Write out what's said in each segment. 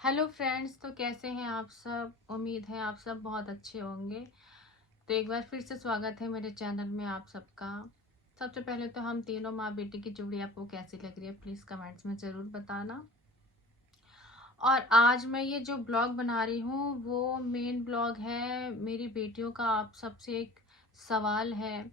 Hello friends, तो कैसे हैं आप सब। उम्मीद है आप सब बहुत अच्छे होंगे। तो एक बार फिर से स्वागत है मेरे चैनल में आप सबका। सबसे पहले तो हम तीनों माँ बेटी की जोड़ी आपको कैसी लग रही है प्लीज़ कमेंट्स में ज़रूर बताना। और आज मैं ये जो ब्लॉग बना रही हूँ वो मेन ब्लॉग है मेरी बेटियों का आप सबसे एक सवाल है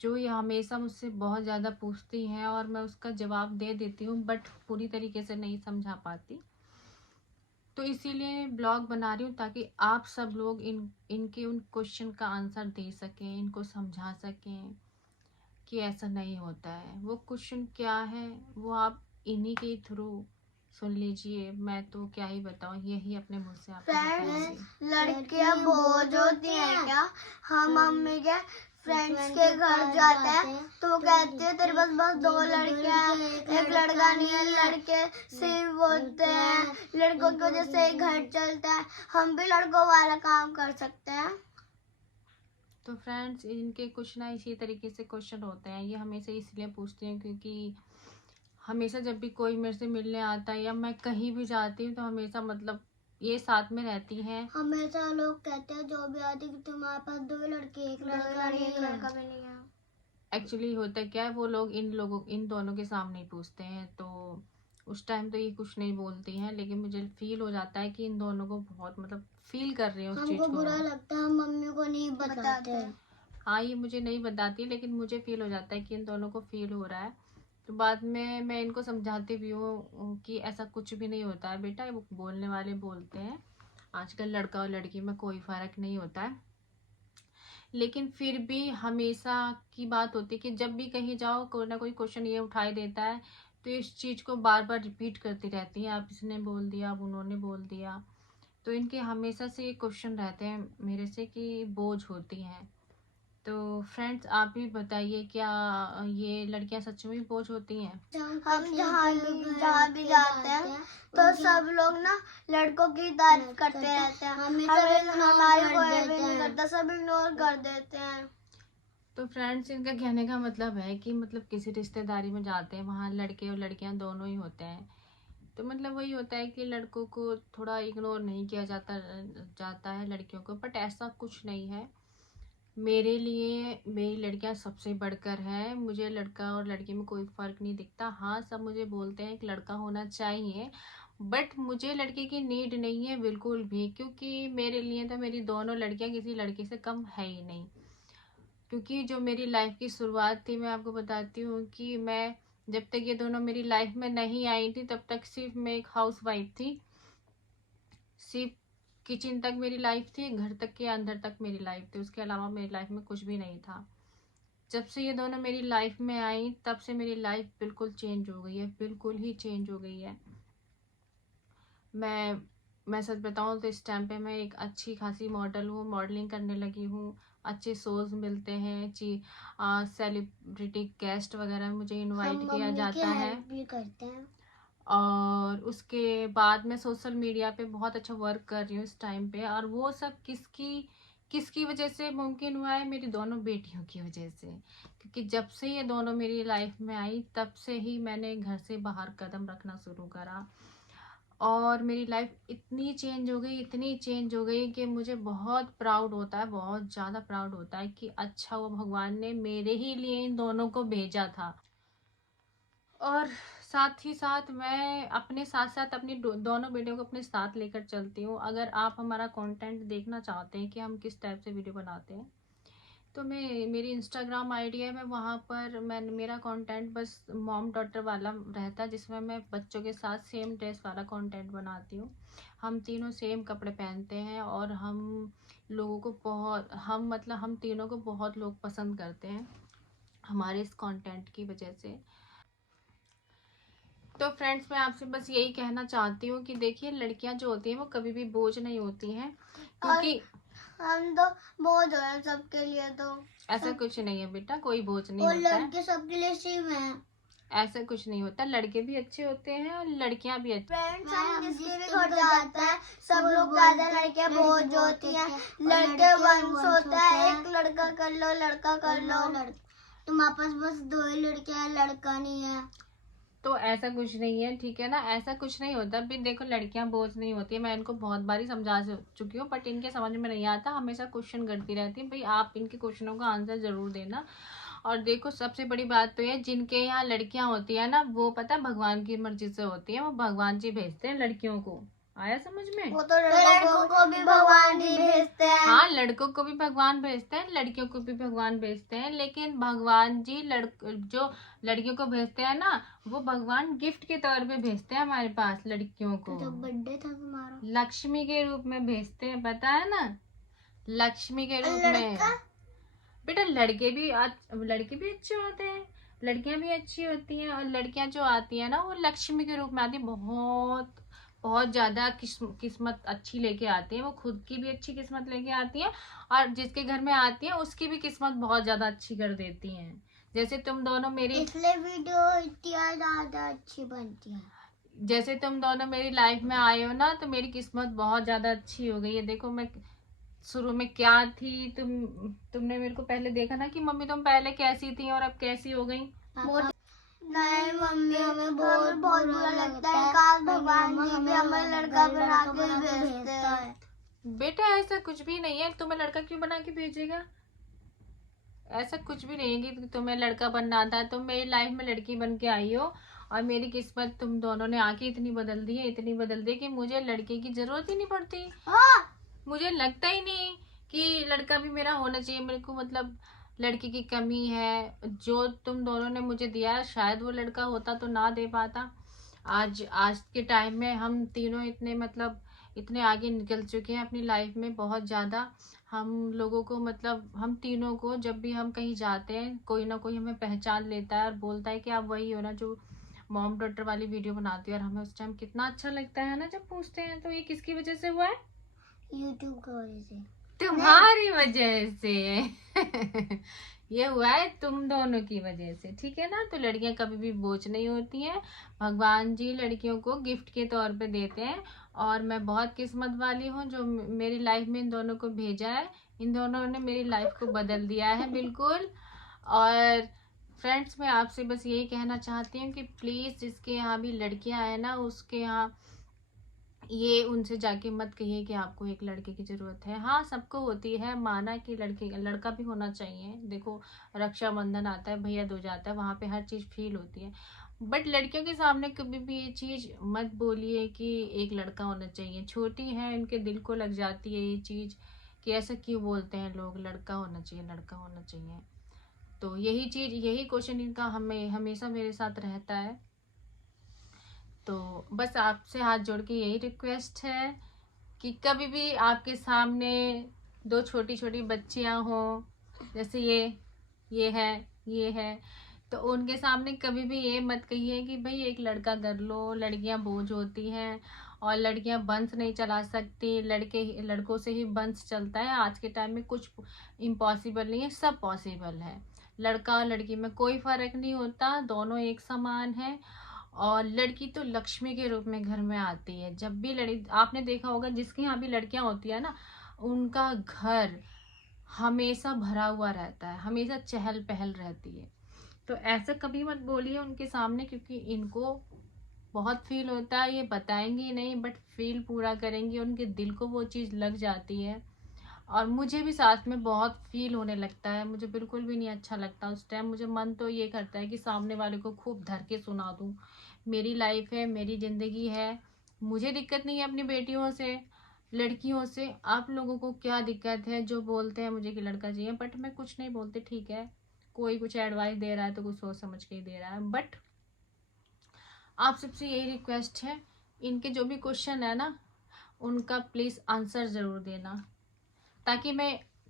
जो ये हमेशा मुझसे बहुत ज़्यादा पूछती हैं और मैं उसका जवाब दे देती हूँ बट पूरी तरीके से नहीं समझा पाती। तो इसीलिए ब्लॉग बना रही हूँ ताकि आप सब लोग इनके उन क्वेश्चन का आंसर दे सकें, इनको समझा सकें कि ऐसा नहीं होता है। वो क्वेश्चन क्या है वो आप इन्हीं के थ्रू सुन लीजिए। मैं तो क्या ही बताऊँ, यही अपने मुंह से आपको बताऊंगी। लड़कियां बोझ होती हैं क्या? हम मम्मी के फ्रेंड्स के घर जाते हैं तो वो कहती है तेरे पास बस दो लड़कियां हैं, एक लड़का नहीं है। लड़के सिर्फ बोलते हैं, लड़कों की वजह से ही घर चलता है। हम भी लड़कों वाला काम कर सकते हैं। तो फ्रेंड्स, इनके कुछ ना इसी तरीके से क्वेश्चन होते हैं। ये हमेशा इसलिए पूछती हैं क्योंकि हमेशा जब भी कोई मेरे से मिलने आता है या मैं कहीं भी जाती हूँ तो हमेशा मतलब ये साथ में रहती हैं। हमेशा लोग कहते हैं जो भी आती कि तुम्हारे पास दो लड़के, एक लड़का नहीं है। एक्चुअली होता क्या है, वो लोग इन दोनों के सामने ही पूछते हैं तो उस टाइम तो ये कुछ नहीं बोलती हैं, लेकिन मुझे फील हो जाता है कि इन दोनों को बहुत मतलब फील कर रही है उस चीज को। हमको बुरा लगता है, हम मम्मी को नहीं बताते। हाँ, ये मुझे नहीं बताती लेकिन मुझे फील हो जाता है कि इन दोनों को फील हो रहा है। तो बाद में मैं इनको समझाती भी हूँ कि ऐसा कुछ भी नहीं होता है बेटा, वो बोलने वाले बोलते हैं। आजकल लड़का और लड़की में कोई फर्क नहीं होता है। लेकिन फिर भी हमेशा की बात होती है कि जब भी कहीं जाओ कोई ना कोई क्वेश्चन ये उठाई देता है तो इस चीज़ को बार बार रिपीट करती रहती है। आप इसने बोल दिया, अब उन्होंने बोल दिया। तो इनके हमेशा से ये क्वेश्चन रहते हैं मेरे से कि बोझ होती हैं। तो फ्रेंड्स, आप भी बताइए क्या ये लड़कियां सच में बोझ होती हैं? हम जहाँ भी जाते हैं तो सब लोग ना लड़कों की तारीफ करते रहते हैं। हमारी कोई भी नहीं करता, सब इग्नोर कर देते हैं। तो फ्रेंड्स, इनका कहने का मतलब है कि मतलब किसी रिश्तेदारी में जाते हैं वहाँ लड़के और लड़कियां दोनों ही होते हैं। तो मतलब वही होता है कि लड़कों को थोड़ा इग्नोर नहीं किया जाता जाता है लड़कियों को, बट ऐसा कुछ नहीं है। मेरे लिए मेरी लड़कियां सबसे बढ़कर है। मुझे लड़का और लड़की में कोई फर्क नहीं दिखता। हाँ, सब मुझे बोलते हैं कि लड़का होना चाहिए बट मुझे लड़के की नीड नहीं है बिल्कुल भी, क्योंकि मेरे लिए तो मेरी दोनों लड़कियां किसी लड़के से कम है ही नहीं। क्योंकि जो मेरी लाइफ की शुरुआत थी, मैं आपको बताती हूँ कि मैं जब तक ये दोनों मेरी लाइफ में नहीं आई थी तब तक सिर्फ मैं एक हाउस वाइफ थी। सिर्फ किचन तक मेरी लाइफ थी, घर तक के अंदर तक मेरी लाइफ थी, उसके अलावा मेरी लाइफ में कुछ भी नहीं था। जब से ये दोनों मेरी लाइफ में आई तब से मेरी लाइफ बिल्कुल चेंज हो गई है, बिल्कुल ही चेंज हो गई है। मैं सच बताऊं तो इस टाइम पे मैं एक अच्छी खासी मॉडल हूँ, मॉडलिंग करने लगी हूँ। अच्छे शोज मिलते हैं, सेलिब्रिटी गेस्ट वगैरह मुझे इनवाइट किया जाता है। भी करते हैं। और उसके बाद मैं सोशल मीडिया पे बहुत अच्छा वर्क कर रही हूँ इस टाइम पे। और वो सब किसकी किसकी वजह से मुमकिन हुआ है? मेरी दोनों बेटियों की वजह से। क्योंकि जब से ये दोनों मेरी लाइफ में आई तब से ही मैंने घर से बाहर कदम रखना शुरू करा और मेरी लाइफ इतनी चेंज हो गई, इतनी चेंज हो गई कि मुझे बहुत प्राउड होता है, बहुत ज़्यादा प्राउड होता है कि अच्छा वो भगवान ने मेरे ही लिए इन दोनों को भेजा था। और साथ ही साथ मैं अपने साथ साथ अपनी दोनों वीडियो को अपने साथ लेकर चलती हूँ। अगर आप हमारा कंटेंट देखना चाहते हैं कि हम किस टाइप से वीडियो बनाते हैं तो मेरी इंस्टाग्राम आईडी है, मैं वहाँ पर मेरा कंटेंट बस मॉम डॉटर वाला रहता है जिसमें मैं बच्चों के साथ सेम ड्रेस वाला कंटेंट बनाती हूँ। हम तीनों सेम कपड़े पहनते हैं और हम लोगों को बहुत हम तीनों को बहुत लोग पसंद करते हैं हमारे इस कंटेंट की वजह से। तो फ्रेंड्स, मैं आपसे बस यही कहना चाहती हूँ कि देखिए, लड़कियां जो होती हैं वो कभी भी बोझ नहीं होती हैं, क्योंकि हम तो बोझ हो रहे सबके लिए। तो ऐसा कुछ नहीं है बेटा, कोई बोझ नहीं होता है। लड़के सबके लिए सेम है। ऐसा कुछ नहीं होता, लड़के भी अच्छे होते हैं और लड़कियां भी अच्छी। फ्रेंड्स, हम जिसके भी घर जाते हैं सब लोग कहते हैं लड़कियां बोझ होती हैं, लड़के वंश होता है, एक लड़का कर लो, लड़का कर लो। तुम्हारे पास बस दो ही लड़कियां हैं, लड़का नहीं है। तो ऐसा कुछ नहीं है, ठीक है ना, ऐसा कुछ नहीं होता। भी देखो लड़कियां बोझ नहीं होती है, मैं इनको बहुत बारी समझा चुकी हूँ, बट इनके समझ में नहीं आता, हमेशा क्वेश्चन करती रहती है। भाई आप इनके क्वेश्चनों का आंसर जरूर देना। और देखो सबसे बड़ी बात तो ये, जिनके यहाँ लड़कियां होती है ना, वो पता है भगवान की मर्जी से होती है, वो भगवान जी भेजते हैं लड़कियों को। आया समझ में? वो तो लड़कों को भी भगवान जी भेजते हैं। हाँ, लड़कों को भी भगवान भेजते हैं, लड़कियों को भी भगवान भेजते हैं, लेकिन भगवान जी जो लड़कियों को भेजते हैं ना, वो भगवान गिफ्ट के तौर पे भेजते हैं हमारे पास लड़कियों को। जब बर्थडे था तुम्हारा, लक्ष्मी के रूप में भेजते हैं, पता है ना, लक्ष्मी के रूप में। बेटा लड़के भी अच्छे होते हैं, लड़कियां भी अच्छी होती हैं, और लड़कियां जो आती है ना, वो लक्ष्मी के रूप में आती है। बहुत बहुत ज्यादा किस्मत अच्छी लेके आती है, वो खुद की भी अच्छी किस्मत लेके आती है, और जिसके घर में आती है उसकी भी किस्मत बहुत ज्यादा अच्छी कर देती हैं। जैसे तुम दोनों मेरी, इसलिए वीडियो इतनी ज्यादा अच्छी बनती है। जैसे तुम दोनों मेरी लाइफ में आए हो ना, तो मेरी किस्मत बहुत ज्यादा अच्छी हो गई है। देखो मैं शुरू में क्या थी, तुमने मेरे को पहले देखा ना कि मम्मी तुम पहले कैसी थी और अब कैसी हो गई। नहीं मम्मी, हमें बहुत बुरा लगता है, काश भगवान जी भी हमें लड़का बना के भेजते हैं। बेटा ऐसा कुछ भी नहीं है, तुम्हें लड़का क्यों बना के भेजेगा? ऐसा कुछ भी नहीं है कि तुम्हें लड़का बनना था। तुम मेरी लाइफ में लड़की बन के आई हो, और मेरी किस्मत तुम दोनों ने आके इतनी बदल दी है, इतनी बदल दी कि मुझे लड़के की जरूरत ही नहीं पड़ती। मुझे लगता ही नहीं कि लड़का भी मेरा होना चाहिए। मेरे को मतलब लड़की की कमी है, जो तुम दोनों ने मुझे दिया है, शायद वो लड़का होता तो ना दे पाता। आज के टाइम में हम तीनों इतने मतलब इतने आगे निकल चुके हैं अपनी लाइफ में, बहुत ज़्यादा। हम लोगों को मतलब हम तीनों को जब भी हम कहीं जाते हैं, कोई ना कोई हमें पहचान लेता है और बोलता है कि आप वही हो ना जो मॉम डॉटर वाली वीडियो बनाती है। और हमें उस टाइम कितना अच्छा लगता है ना जब पूछते हैं। तो ये किसकी वजह से हुआ है? यूट्यूब की वजह से, तुम्हारी वजह से। ये हुआ है तुम दोनों की वजह से, ठीक है ना। तो लड़कियां कभी भी बोझ नहीं होती हैं, भगवान जी लड़कियों को गिफ्ट के तौर पे देते हैं। और मैं बहुत किस्मत वाली हूँ जो मेरी लाइफ में इन दोनों को भेजा है। इन दोनों ने मेरी लाइफ को बदल दिया है बिल्कुल। और फ्रेंड्स मैं आपसे बस यही कहना चाहती हूँ कि प्लीज़ जिसके यहाँ भी लड़कियां आए ना, उसके यहाँ ये उनसे जाके मत कहिए कि आपको एक लड़के की जरूरत है। हाँ सबको होती है, माना कि लड़का भी होना चाहिए। देखो रक्षाबंधन आता है, भैया दूज आता है, वहाँ पे हर चीज़ फील होती है। बट लड़कियों के सामने कभी भी ये चीज़ मत बोलिए कि एक लड़का होना चाहिए। छोटी है, इनके दिल को लग जाती है ये चीज़ कि ऐसा क्यों बोलते हैं लोग, लड़का होना चाहिए, लड़का होना चाहिए। तो यही क्वेश्चन इनका हमेशा मेरे साथ रहता है। तो बस आपसे हाथ जोड़ के यही रिक्वेस्ट है कि कभी भी आपके सामने दो छोटी छोटी बच्चियां हो, जैसे ये है, तो उनके सामने कभी भी ये मत कहिए कि भाई एक लड़का कर लो, लड़कियां बोझ होती हैं और लड़कियां बंस नहीं चला सकती, लड़कों से ही बंस चलता है। आज के टाइम में कुछ इम्पॉसिबल नहीं है, सब पॉसिबल है। लड़का और लड़की में कोई फर्क नहीं होता, दोनों एक समान है। और लड़की तो लक्ष्मी के रूप में घर में आती है। जब भी आपने देखा होगा जिसके यहाँ भी लड़कियां होती है ना, उनका घर हमेशा भरा हुआ रहता है, हमेशा चहल पहल रहती है। तो ऐसा कभी मत बोलिए उनके सामने, क्योंकि इनको बहुत फील होता है, ये बताएंगी नहीं बट फील पूरा करेंगी, उनके दिल को वो चीज़ लग जाती है। और मुझे भी साथ में बहुत फील होने लगता है, मुझे बिल्कुल भी नहीं अच्छा लगता उस टाइम। मुझे मन तो ये करता है कि सामने वाले को खूब धर के सुना दूँ। मेरी लाइफ है, मेरी ज़िंदगी है, मुझे दिक्कत नहीं है अपनी बेटियों से, लड़कियों से। आप लोगों को क्या दिक्कत है जो बोलते हैं मुझे कि लड़का चाहिए, बट मैं कुछ नहीं बोलती, ठीक है। कोई कुछ एडवाइस दे रहा है तो कुछ सोच समझ के ही दे रहा है। बट आप सबसे यही रिक्वेस्ट है, इनके जो भी क्वेश्चन है ना, उनका प्लीज़ आंसर ज़रूर देना,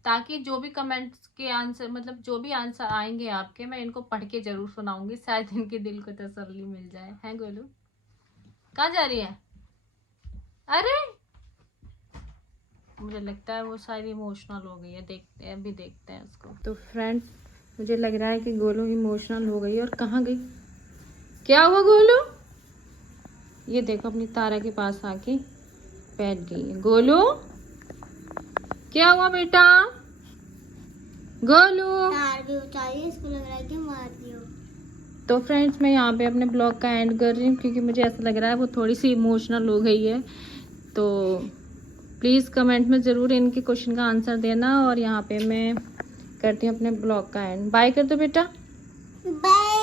ताकि जो भी कमेंट्स के आंसर, मतलब जो भी आंसर आएंगे आपके, मैं इनको पढ़ के जरूर सुनाऊंगी, शायद इनके दिल को तसल्ली मिल जाए। हैं गोलू, कहाँ जा रही है? अरे मुझे लगता है वो शायद इमोशनल हो गई है, देखते हैं, अभी देखते हैं उसको। तो फ्रेंड्स मुझे लग रहा है कि गोलू इमोशनल हो गई। और कहाँ गई, क्या हुआ गोलू? ये देखो अपनी तारा के पास आके बैठ गई है। गोलू क्या हुआ बेटा? गोलू तार भी उठाई, इसको लग रहा है कि मार दियो। तो फ्रेंड्स मैं यहाँ पे अपने ब्लॉग का एंड कर रही हूँ क्योंकि मुझे ऐसा लग रहा है वो थोड़ी सी इमोशनल हो गई है। तो प्लीज़ कमेंट में ज़रूर इनके क्वेश्चन का आंसर देना और यहाँ पे मैं करती हूँ अपने ब्लॉग का एंड। बाय कर दो बेटा। बाय।